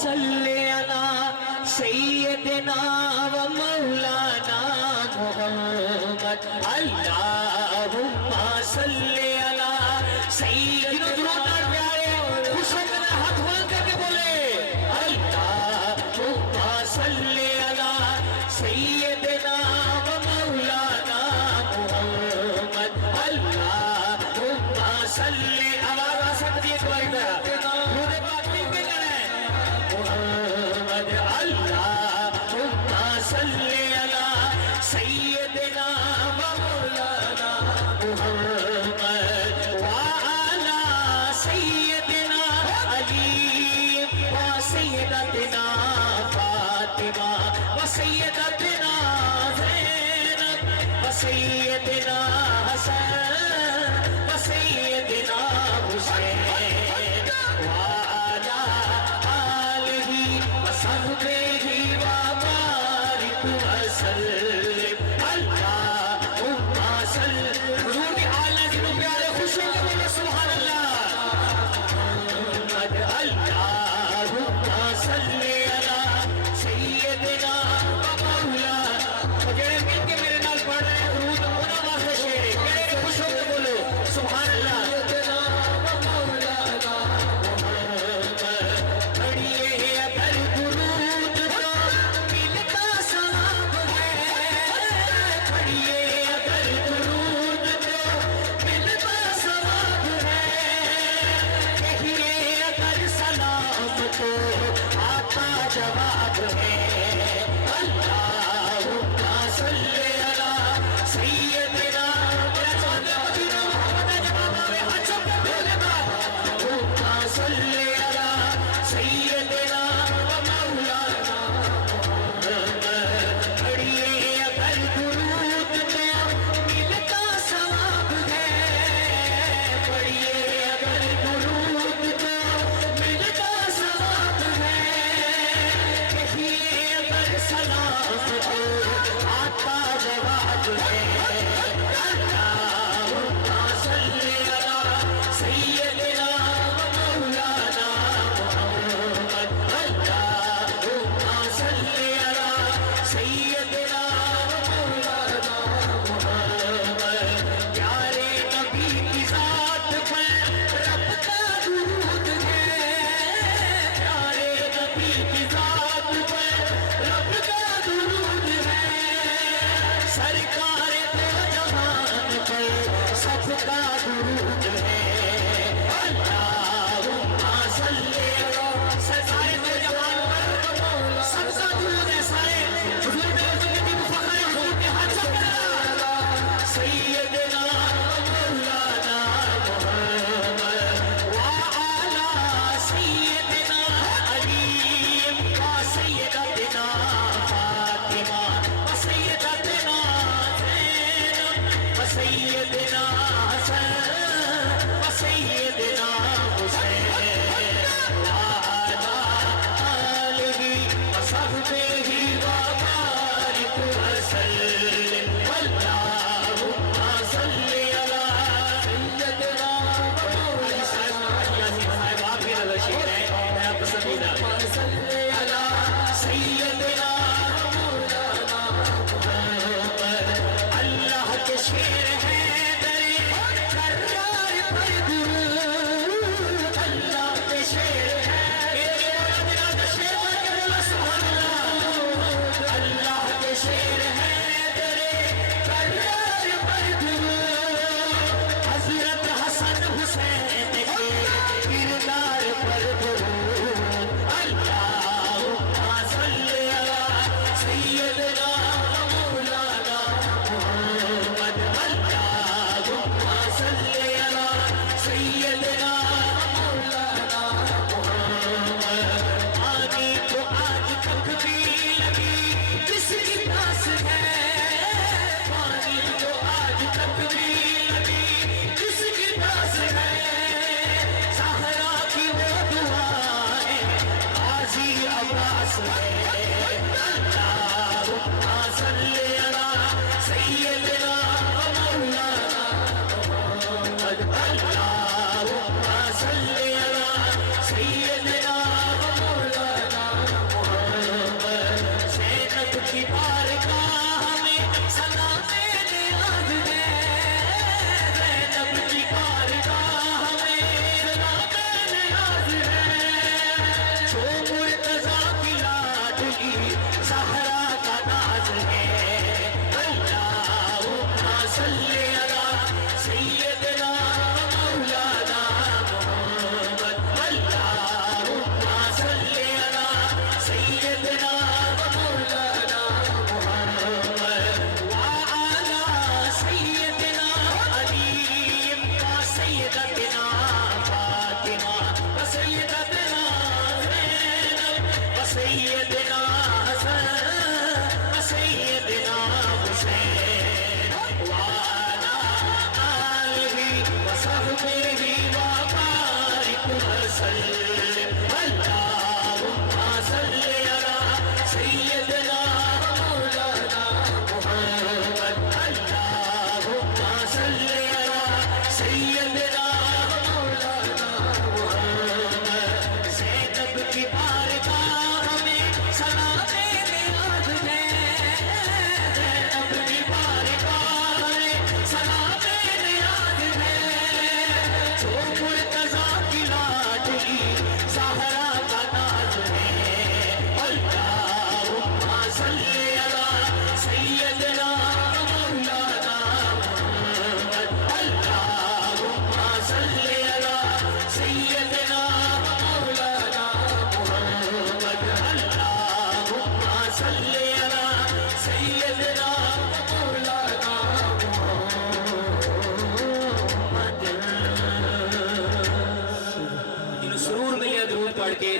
صلی علی سیدنا و مولانا محمد اللہم صلی علی سیدنا خوش ہو کر ہاتھ بلند کر کے بولے اللہم صلی علی سیدنا و مولانا محمد اللہم صلی آواز آ سکتی ہے کوئی طرح رونے بات نہیں کے کریں محمد اللہم صلی علی سیدنا و مولانا محمد وعلا سیدنا علی و سیدتنا فاطمہ و سیدتنا زینب و سیدنا حسن و سیدنا حسین وعلا آلہ و صحبہ و بارک وسلم اللہم صلی حضور کی آلہ جنہوں پیارے خوش ہو کے بولے سبحان اللہ محمد اللہم صلی علی سیدنا و مولانا جڑے مل کے میرے نال پڑھ رہے ہیں درود انہاں واسطے شعر ہے میرے خوش ہو کے بولو سبحان اللہ سیدنا و مولانا محمد پڑھیے اگر درود تو ملتا ثواب ہے پڑھیے اگر درود تو ملتا ثواب ہے کہیے اگر سلام تو آتا جواب ہے اللہم صلی علی سیدنا میرا چاہتے مدینہ محمد جواب آوے حجم کے بھولے بات اللہم صلی علی سیدنا و مولانا محمد پڑھیے اگر درود تو ملتا ثواب ہے پڑھیے اگر درود تو ملتا ثواب ہے کہیے اگر سلام تو آتا جواب ہے اللہم صلی علی سیدنا و مولانا محمد اللہم صلی علی سیدنا و مولانا محمد پیارے نبی کی ذات پر رب کا درود ہے پیارے نبی کی ذات پر رب کا درود ہے سرکار دو جہان پر سب کا درود ہے اللہم صلی علی سرکار دو جہان پر سب کا درود ہے سارے حضور کے زندگی مفخر ہے حضور کے ہاتھ سب کا سیدنا مولانا محمد وعلا سیدنا علی و